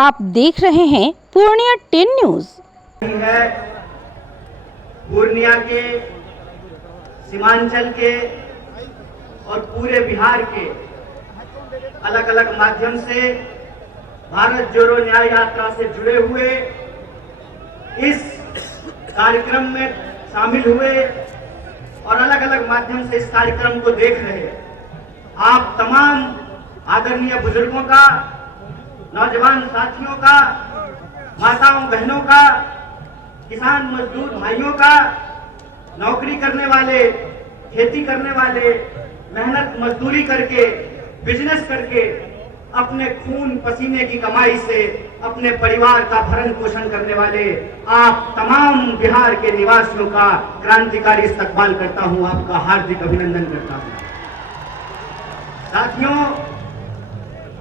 आप देख रहे हैं पूर्णिया 10 न्यूज। है पूर्णिया के, सीमांचल के और पूरे बिहार के अलग अलग माध्यम से भारत जोड़ो न्याय यात्रा से जुड़े हुए इस कार्यक्रम में शामिल हुए और अलग अलग माध्यम से इस कार्यक्रम को देख रहे आप तमाम आदरणीय बुजुर्गों का, नौजवान साथियों का, माताओं बहनों का, किसान मजदूर भाइयों का, नौकरी करने वाले, खेती करने वाले, मेहनत मजदूरी करके, बिजनेस करके, अपने खून पसीने की कमाई से अपने परिवार का भरण पोषण करने वाले आप तमाम बिहार के निवासियों का क्रांतिकारी इस्तकबाल करता हूं, आपका हार्दिक अभिनंदन करता हूं। साथियों,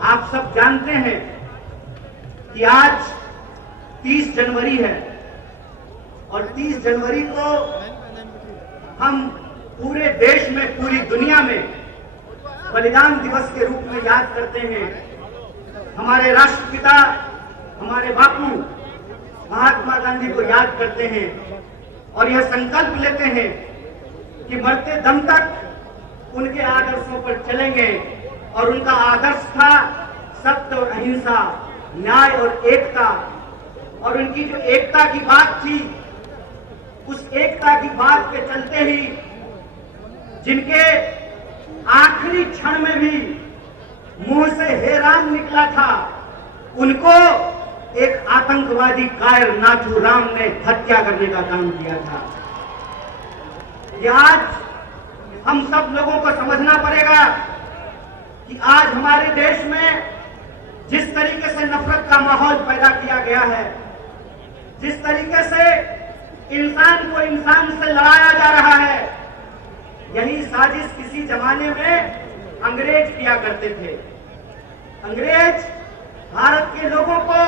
आप सब जानते हैं कि आज 30 जनवरी है और 30 जनवरी को हम पूरे देश में, पूरी दुनिया में बलिदान दिवस के रूप में याद करते हैं। हमारे राष्ट्रपिता, हमारे बापू महात्मा गांधी को याद करते हैं और यह संकल्प लेते हैं कि मरते दम तक उनके आदर्शों पर चलेंगे। और उनका आदर्श था सत्य और अहिंसा, न्याय और एकता। और उनकी जो एकता की बात थी, उस एकता की बात के चलते ही जिनके आखिरी क्षण में भी मुंह से हे राम निकला था, उनको एक आतंकवादी कायर नाथू राम ने हत्या करने का काम किया था। ये आज हम सब लोगों को समझना पड़ेगा कि आज हमारे देश में जिस तरीके से नफरत का माहौल पैदा किया गया है, जिस तरीके से इंसान को इंसान से लड़ाया जा रहा है, यही साजिश किसी जमाने में अंग्रेज किया करते थे। अंग्रेज भारत के लोगों को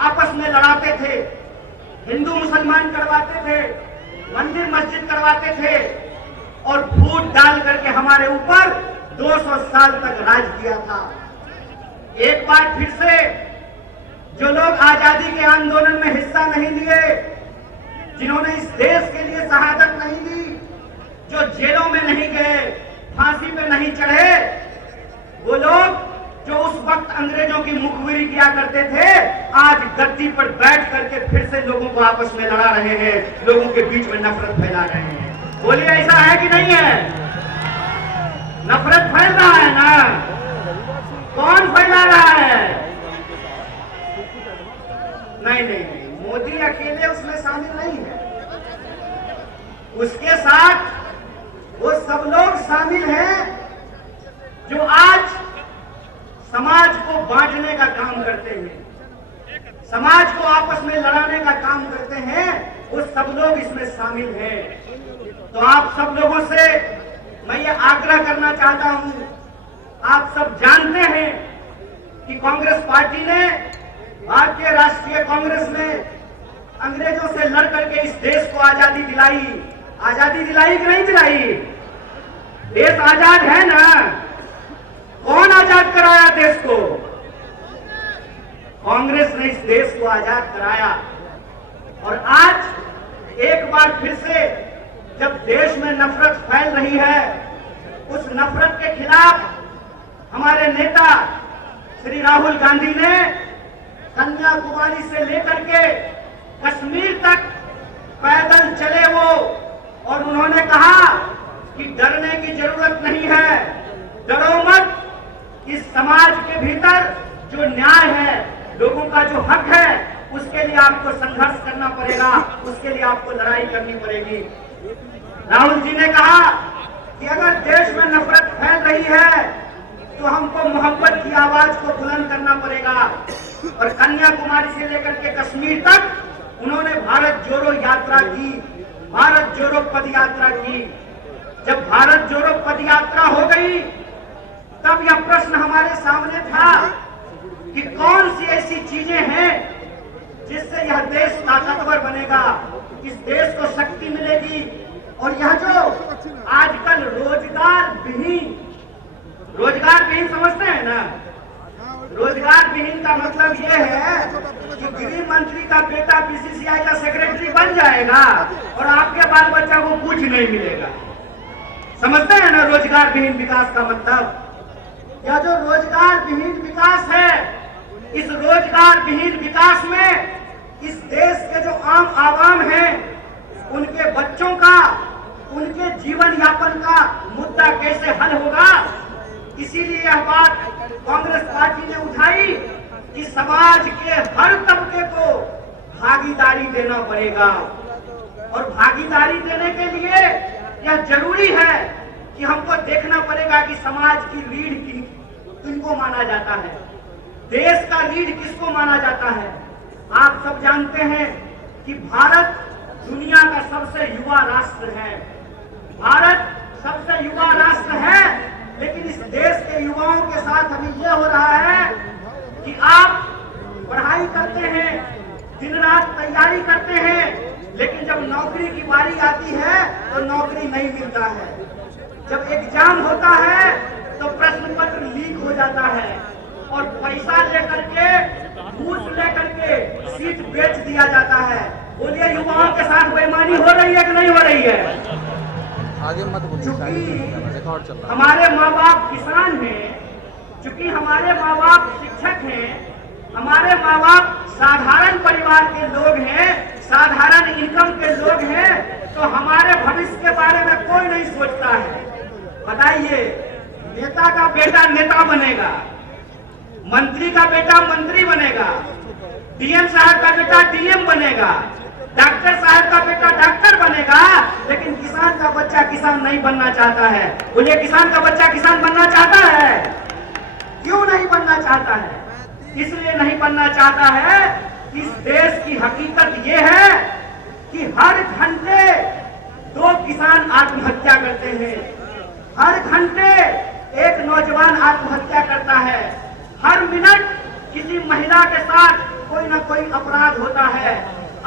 आपस में लड़ाते थे, हिंदू मुसलमान करवाते थे, मंदिर मस्जिद करवाते थे और फूट डाल करके हमारे ऊपर 200 साल तक राज किया था। एक बार फिर से जो लोग आजादी के आंदोलन में हिस्सा नहीं लिए, जिन्होंने इस देश के लिए शहादत नहीं दी, जो जेलों में नहीं गए, फांसी पे नहीं चढ़े, वो लोग जो उस वक्त अंग्रेजों की मुखबिरी किया करते थे, आज गद्दी पर बैठ करके फिर से लोगों को आपस में लड़ा रहे हैं, लोगों के बीच में नफरत फैला रहे हैं। बोलिए, ऐसा है कि नहीं है? नफरत फैल रहा है ना? कौन फैला रहा है? नहीं नहीं नहीं, मोदी अकेले उसमें शामिल नहीं है, उसके साथ वो सब लोग शामिल हैं जो आज समाज को बांटने का काम करते हैं, समाज को आपस में लड़ाने का काम करते हैं, वो सब लोग इसमें शामिल हैं। तो आप सब लोगों से मैं ये आग्रह करना चाहता हूं, आप सब जानते हैं कि कांग्रेस पार्टी ने, भारतीय राष्ट्रीय कांग्रेस ने अंग्रेजों से लड़ करके इस देश को आजादी दिलाई। आजादी दिलाई कि नहीं दिलाई? देश आजाद है ना? कौन आजाद कराया देश को? कांग्रेस ने इस देश को आजाद कराया। और आज एक बार फिर से जब देश में नफरत फैल रही है, उस नफरत के खिलाफ हमारे नेता श्री राहुल गांधी ने कन्याकुमारी से लेकर के कश्मीर तक पैदल चले वो, और उन्होंने कहा कि डरने की जरूरत नहीं है, डरो मत। इस समाज के भीतर जो न्याय है, लोगों का जो हक है, उसके लिए आपको संघर्ष करना पड़ेगा, उसके लिए आपको लड़ाई करनी पड़ेगी। राहुल जी ने कहा कि अगर देश में नफरत फैल रही है तो हमको मोहब्बत की आवाज को बुलंद करना पड़ेगा। और कन्याकुमारी से लेकर के कश्मीर तक उन्होंने भारत जोड़ो यात्रा की, भारत जोड़ो पद यात्रा की। जब भारत जोड़ो पद यात्रा हो गई, तब यह प्रश्न हमारे सामने था कि कौन सी ऐसी चीजें हैं जिससे यह देश ताकतवर बनेगा, इस देश को शक्ति मिलेगी। और यह जो आजकल रोजगार विहीन समझते हैं ना, रोजगार विहीन का मतलब ये है कि गृह मंत्री का बेटा बीसीसीआई का सेक्रेटरी बन जाएगा और आपके बाल बच्चा को कुछ नहीं मिलेगा। समझते हैं ना रोजगार विहीन विकास का मतलब। यह जो रोजगार विहीन विकास है, इस रोजगार विहीन विकास में इस देश के जो आम आवाम हैं, उनके बच्चों का, उनके जीवन यापन का मुद्दा कैसे हल होगा। इसीलिए यह बात कांग्रेस पार्टी ने उठाई कि समाज के हर तबके को भागीदारी देना पड़ेगा और भागीदारी देने के लिए यह जरूरी है कि हमको देखना पड़ेगा कि समाज की रीढ़ किनको माना जाता है, देश का रीढ़ किसको माना जाता है। आप सब जानते हैं कि भारत दुनिया का सबसे युवा राष्ट्र है। भारत सबसे युवा राष्ट्र है, लेकिन इस देश के युवाओं के साथ अभी ये हो रहा है कि आप पढ़ाई करते हैं, दिन रात तैयारी करते हैं, लेकिन जब नौकरी की बारी आती है तो नौकरी नहीं मिलता है। जब एग्जाम होता है तो प्रश्न पत्र लीक हो जाता है और पैसा लेकर के, घूस लेकर के सीट बेच दिया जाता है। बोलिए युवाओं के साथ बेईमानी हो रही है कि नहीं हो रही है। आगे मत बोलिए, हमारे माँ बाप किसान हैं, चूंकि हमारे माँ बाप शिक्षक हैं, हमारे माँ बाप साधारण परिवार के लोग हैं, साधारण इनकम के लोग हैं, तो हमारे भविष्य के बारे में कोई नहीं सोचता है। बताइए, नेता का बेटा नेता बनेगा, मंत्री का बेटा मंत्री बनेगा, डीएम साहब का बेटा डीएम बनेगा, डॉक्टर साहब का बेटा डॉक्टर बनेगा, लेकिन किसान का बच्चा किसान नहीं बनना चाहता है। बोलिए, किसान का बच्चा किसान बनना चाहता है? क्यों नहीं बनना चाहता है? इसलिए नहीं बनना चाहता है कि इस देश की हकीकत ये है कि हर घंटे 2 किसान आत्महत्या करते हैं, हर घंटे एक नौजवान आत्महत्या करता है, हर मिनट किसी महिला के साथ कोई ना कोई अपराध होता है।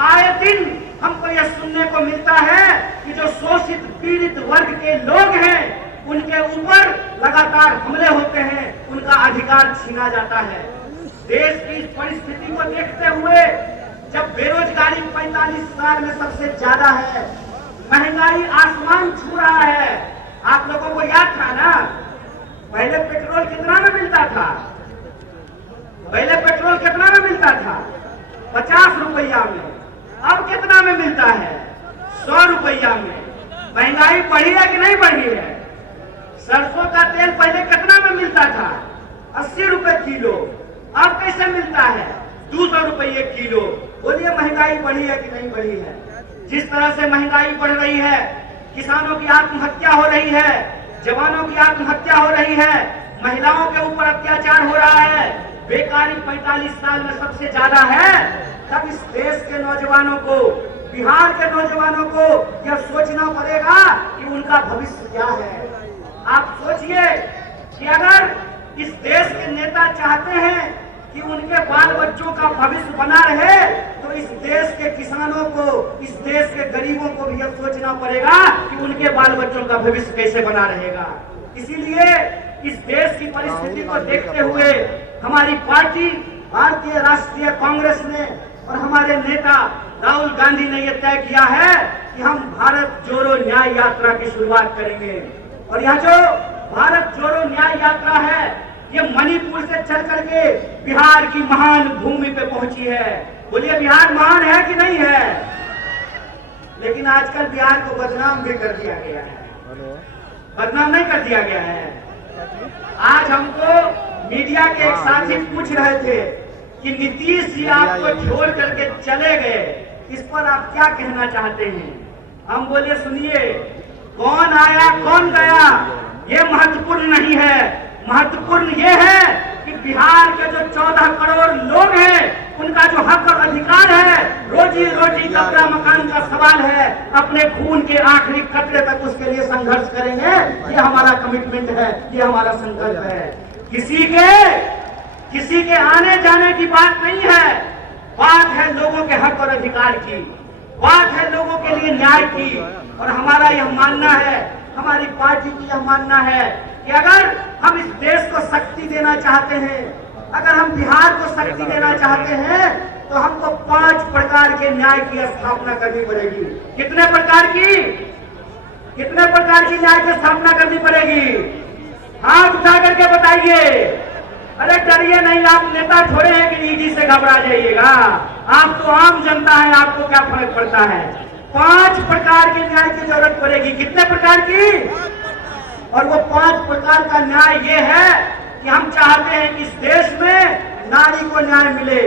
आए दिन हमको यह सुनने को मिलता है कि जो शोषित पीड़ित वर्ग के लोग हैं, उनके ऊपर लगातार हमले होते हैं, उनका अधिकार छीना जाता है। देश की इस परिस्थिति को देखते हुए, जब बेरोजगारी 45 साल में सबसे ज्यादा है, महंगाई आसमान छू रहा है। आप लोगों को याद था ना, पहले पेट्रोल कितना में मिलता था? पहले पेट्रोल कितना में मिलता था? 50 रुपया में। अब कितना में मिलता है? 100 रुपया में। महंगाई बढ़ी है कि नहीं बढ़ी है? सरसों का तेल पहले कितना में मिलता था? 80 रुपए किलो। अब कैसे मिलता है? 200 रुपये किलो। बोलिए, महंगाई बढ़ी है कि नहीं बढ़ी है? जिस तरह से महंगाई बढ़ रही है, किसानों की आत्महत्या हो रही है, जवानों की आत्महत्या हो रही है, महिलाओं के ऊपर अत्याचार हो रहा है, बेकारी 45 साल में सबसे ज्यादा है। तब इस देश के नौजवानों को, बिहार के नौजवानों को यह सोचना पड़ेगा कि उनका भविष्य क्या है। आप सोचिए कि अगर इस देश के नेता चाहते हैं कि उनके बाल बच्चों का भविष्य बना रहे, तो इस देश के किसानों को, इस देश के गरीबों को भी यह सोचना पड़ेगा कि उनके बाल बच्चों का भविष्य कैसे बना रहेगा। इसीलिए इस देश की परिस्थिति को देखते हुए हमारी पार्टी भारतीय राष्ट्रीय कांग्रेस ने और हमारे नेता राहुल गांधी ने यह तय किया है कि हम भारत जोड़ो न्याय यात्रा की शुरुआत करेंगे। और यह जो भारत जोड़ो न्याय यात्रा है, ये मणिपुर से चल करके बिहार की महान भूमि पे पहुंची है। बोलिए, बिहार महान है कि नहीं है? लेकिन आजकल बिहार को बदनाम भी कर दिया गया है। बदनाम नहीं कर दिया गया है। आज हमको मीडिया के एक साथी पूछ रहे थे कि नीतीश जी आपको छोड़ करके चले गए, इस पर आप क्या कहना चाहते हैं? हम बोले, सुनिए, कौन आया कौन गया ये महत्वपूर्ण नहीं है। महत्वपूर्ण ये है कि बिहार के जो 14 करोड़ लोग हैं, उनका जो हक और अधिकार है, रोजी रोटी कपड़ा मकान का सवाल है, अपने खून के आखिरी कतरे तक उसके लिए संघर्ष करेंगे। ये हमारा कमिटमेंट है, ये हमारा संकल्प है। किसी के आने जाने की बात नहीं है, बात है लोगों के हक और अधिकार की, बात है लोगों के लिए न्याय की। और हमारा यह मानना है, हमारी पार्टी की यह मानना है कि अगर हम इस देश को शक्ति देना चाहते हैं, अगर हम बिहार को शक्ति देना चाहते हैं तो हमको 5 प्रकार के न्याय की स्थापना करनी पड़ेगी। कितने प्रकार की न्याय की स्थापना करनी पड़ेगी? हाथ उठा करके बताइए। अरे डरिए नहीं, आप नेता थोड़े हैं कि ईडी से घबरा जाइएगा। आप तो आम जनता है, आपको क्या फर्क पड़ता है? 5 प्रकार के न्याय की जरूरत पड़ेगी। कितने प्रकार की? और वो 5 प्रकार का न्याय ये है कि हम चाहते हैं कि इस देश में नारी को न्याय मिले,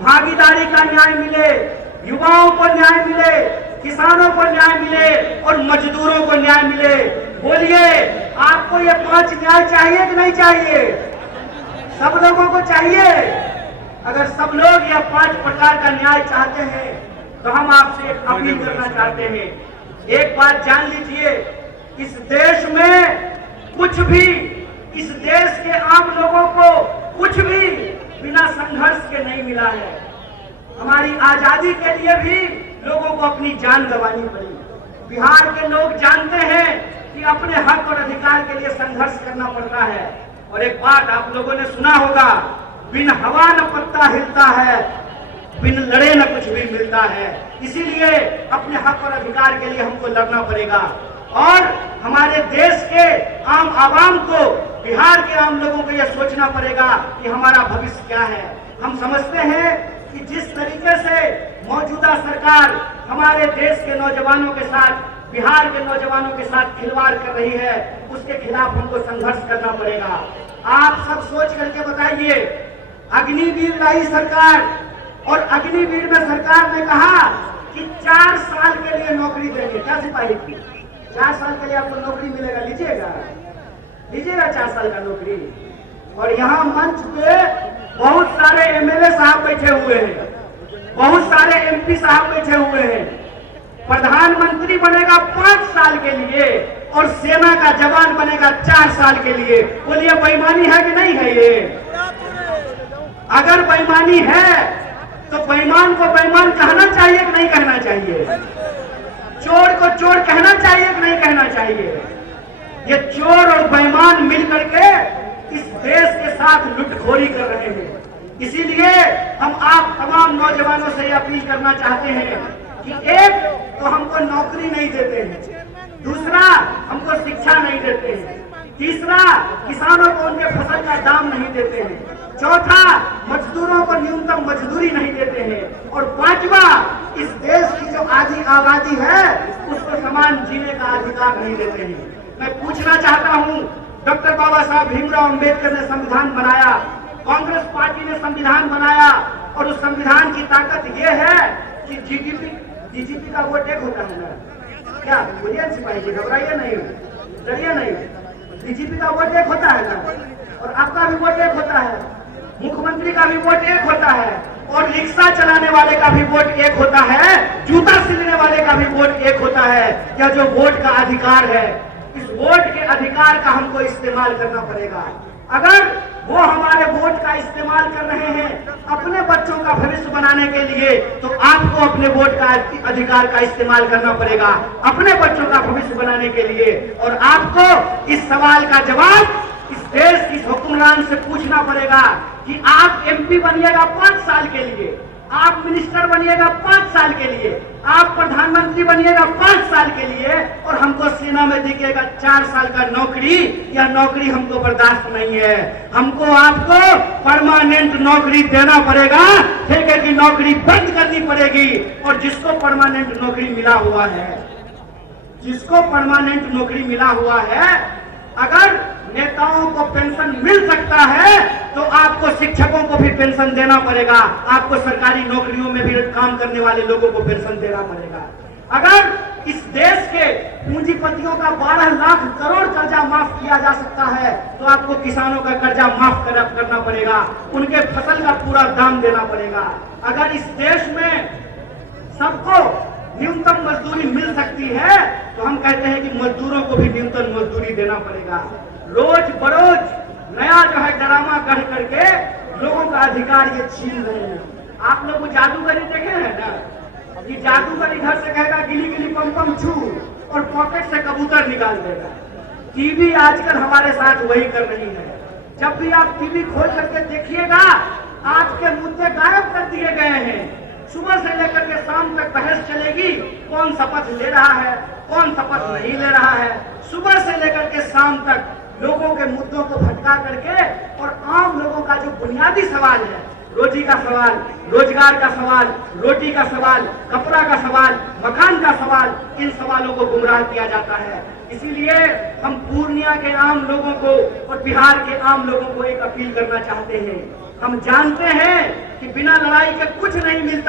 भागीदारी का न्याय मिले, युवाओं को न्याय मिले, किसानों को न्याय मिले और मजदूरों को न्याय मिले। बोलिए, आपको ये 5 न्याय चाहिए कि नहीं चाहिए? सब लोगों को चाहिए। अगर सब लोग यह 5 प्रकार का न्याय चाहते हैं तो हम आपसे एक अपील करना चाहते हैं। एक बात जान लीजिए, इस देश में कुछ भी, इस देश के आम लोगों को कुछ भी बिना संघर्ष के नहीं मिला है। हमारी आजादी के लिए भी लोगों को अपनी जान गंवानी पड़ी। बिहार के लोग जानते हैं कि अपने हक और अधिकार के लिए संघर्ष करना पड़ता है। और एक बात आप लोगों ने सुना होगा, बिन हवा न पत्ता हिलता है, बिन लड़े न कुछ भी मिलता है। इसीलिए अपने हक और अधिकार के लिए हमको लड़ना पड़ेगा। और हमारे देश के आम आवाम को, बिहार के आम लोगों को यह सोचना पड़ेगा कि हमारा भविष्य क्या है। हम समझते हैं कि जिस तरीके से मौजूदा सरकार हमारे देश के नौजवानों के साथ, बिहार के नौजवानों के साथ खिलवाड़ कर रही है, उसके खिलाफ हमको संघर्ष करना पड़ेगा। आप सब सोच करके बताइए, अग्निवीर लाई सरकार और अग्निवीर में सरकार ने कहा कि 4 साल के लिए नौकरी देंगे। क्या सिपाही की 4 साल के लिए आपको नौकरी मिलेगा? लीजिएगा 4 साल का नौकरी। और यहाँ मंच पे बहुत सारे एमएलए साहब बैठे हुए हैं, बहुत सारे एमपी साहब बैठे हुए हैं। प्रधानमंत्री बनेगा 5 साल के लिए और सेना का जवान बनेगा 4 साल के लिए। बोलिए, बेईमानी है कि नहीं है? ये अगर बेईमानी है तो बेईमान को बेईमान कहना चाहिए कि नहीं कहना चाहिए? चोर को चोर कहना चाहिए कि नहीं कहना चाहिए? ये चोर और बेईमान मिलकर के इस देश के साथ लुटखोरी कर रहे हैं। इसीलिए हम आप तमाम नौजवानों से अपील करना चाहते हैं कि एक तो हमको नौकरी नहीं देते हैं, दूसरा हमको शिक्षा नहीं देते हैं, तीसरा किसानों को उनके फसल का दाम नहीं देते हैं, चौथा मजदूरों को न्यूनतम मजदूरी नहीं देते हैं, और 5वां इस देश की जो आधी आबादी है उसको समान जीने का अधिकार नहीं देते हैं। मैं पूछना चाहता हूं, डॉक्टर बाबा साहब भीमराव अंबेडकर ने संविधान बनाया, कांग्रेस पार्टी ने संविधान बनाया, और उस संविधान की ताकत यह है कि जीडीपी का वोट एक होता है ना? क्या बोलिए सिपाही जी, घबराइए नहीं, डरिए नहीं। बीजेपी का वोट एक होता है ना, और आपका भी वोट एक होता है, मुख्यमंत्री का भी वोट एक होता है, और रिक्शा चलाने वाले का भी वोट एक होता है, जूता सिलने वाले का भी वोट एक होता है। यह जो वोट का अधिकार है, इस वोट के अधिकार का हमको इस्तेमाल करना पड़ेगा। अगर वो हमारे वोट का इस्तेमाल कर रहे हैं अपने बच्चों का भविष्य बनाने के लिए, तो आपको अपने वोट का अधिकार का इस्तेमाल करना पड़ेगा अपने बच्चों का भविष्य बनाने के लिए। और आपको इस सवाल का जवाब इस देश की हुक्मरान से पूछना पड़ेगा कि आप एमपी बनिएगा 5 साल के लिए, आप मिनिस्टर बनिएगा 5 साल के लिए, आप प्रधानमंत्री बनिएगा 5 साल के लिए, और हमको सेना में दिखेगा 4 साल का नौकरी। यह नौकरी हमको बर्दाश्त नहीं है। हमको आपको परमानेंट नौकरी देना पड़ेगा, ठेके की नौकरी बंद करनी पड़ेगी। और जिसको परमानेंट नौकरी मिला हुआ है, जिसको परमानेंट नौकरी मिला हुआ है, अगर नेताओं को पेंशन मिल सकता है तो आपको शिक्षकों को भी पेंशन देना पड़ेगा, आपको सरकारी नौकरियों में भी काम करने वाले लोगों को पेंशन देना पड़ेगा। अगर इस देश के पूंजीपतियों का 12 लाख करोड़ कर्जा माफ किया जा सकता है तो आपको किसानों का कर्जा माफ करना पड़ेगा, उनके फसल का पूरा दाम देना पड़ेगा। अगर इस देश में सबको न्यूनतम मजदूरी मिल सकती है तो हम कहते हैं कि मजदूरों को भी न्यूनतम मजदूरी देना पड़ेगा। रोज बरोज नया जो है ड्रामा कर करके लोगों का अधिकार ये छीन रहे हैं। आप लोग जादूगरी देखे हैं ना, कि जादूगर इधर से कहेगा गिली गिली पम पम छू और पॉकेट से कबूतर निकाल देगा। टीवी आजकल हमारे साथ वही कर रही है। जब भी आप टीवी खोल करके देखिएगा, आज के मुद्दे गायब कर दिए गए हैं। सुबह से लेकर के शाम तक बहस चलेगी, कौन शपथ ले रहा है, कौन शपथ नहीं ले रहा है। सुबह से लेकर के शाम तक लोगों के मुद्दों को भटका करके और आम लोगों का जो बुनियादी सवाल है, रोजी का सवाल, रोजगार का सवाल, रोटी का सवाल, कपड़ा का सवाल, मकान का सवाल, इन सवालों को गुमराह किया जाता है। इसीलिए हम पूर्णिया के आम लोगों को और बिहार के आम लोगों को एक अपील करना चाहते हैं। हम जानते हैं कि बिना लड़ाई के कुछ नहीं मिलता।